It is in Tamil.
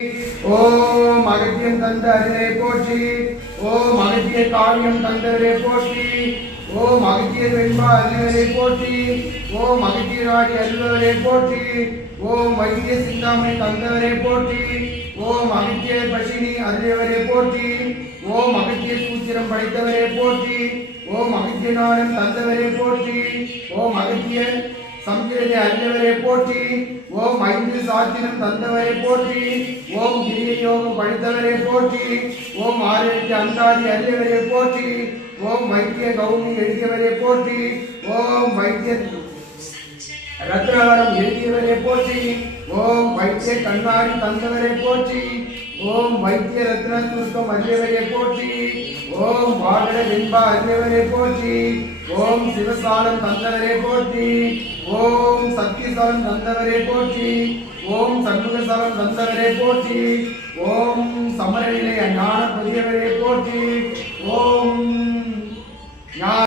ஓம் அகத்தியம் தந்த அருளை போற்றி. ஓம் அகத்திய காவியம் தந்தவரை போற்றி. ஓம் அகத்தியர் வெண்பா அருளவரை போற்றி. ஓம் அகத்தியராடி அருள்வரை போற்றி. ஓம் வைத்திய சிந்தாமணி தந்தவரை போற்றி. ஓம் அகத்தியர் பசினி அருளவரை போற்றி. ஓம் அகத்திய சூத்திரம் படைத்தவரை போற்றி. ஓம் அகத்தியநாதன் தந்தவரை போற்றி. ஓம் அகத்தியர் சமுத்திரத்தை அறிந்தவரை போற்றி. ஓம் ஐந்து சாத்திரம் தந்தவரை போற்றி. ஓம் கிரிய யோகம் படித்தவரை போற்றி. ஓம் ஆரோக்கிய அந்தாதி அறிந்தவரை போற்றி. ஓம் வைத்திய கௌமி எழுதியவரை போற்றி. ஓம் வைத்திய ரத்னவரம் எழுதியவரை போற்றி. ஓம் வைத்திய கண்ணாடி தந்தவரை போற்றி. ஓம் வைத்திய ரத்ன சுருக்கம் அறியவரை போற்றி. ஓம் வாகன வெண்பா அறியவரை போற்றி. ஓம் சிவசாலம் தந்தவரை போற்றி. ஓம் சத்தியசாலம் தந்தவரை போற்றி. ஓம் சண்முகசாலம் தந்தவரை போற்றி. ஓம் சமரநிலை ஞான புதியவரை போற்றி. ஓம்